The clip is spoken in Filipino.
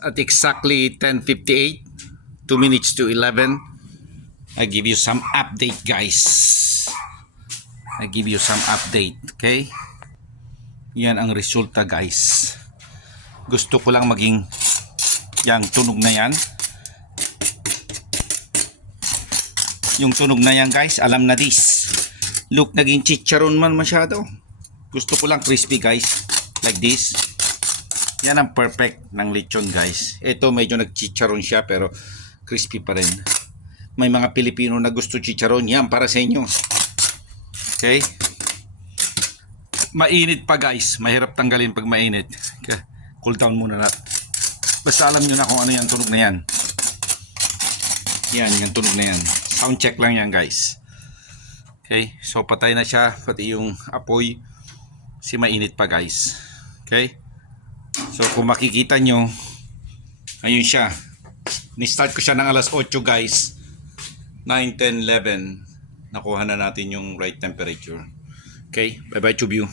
At exactly 10:58, 2 minutes to 11, I give you some update, guys. I give you some update, okay? Yan ang resulta, guys. Gusto ko lang maging yang tunog na yan. Yung tunog na yan, guys, alam na this. Look, naging chicharon man masyado. Gusto ko lang crispy, guys. Like this. Yan ang perfect ng lechon, guys. Ito medyo nagchicharon siya pero crispy pa rin. May mga Pilipino na gusto chicharon. Yan para sa inyo. Okay? Mainit pa, guys. Mahirap tanggalin pag mainit. Okay. Cool down muna natin. Basta alam nyo na kung ano yung tunog na yan. Yan, yung tunog na yan. Sound check lang yan, guys. Okay? So patay na siya. Pati yung apoy. Si mainit pa, guys. Okay? So kung makikita nyo, ayun siya. Ni-start ko siya ng alas 8, guys. 9, 10, 11. Nakuha na natin yung right temperature. Okay? Bye bye, Chubu.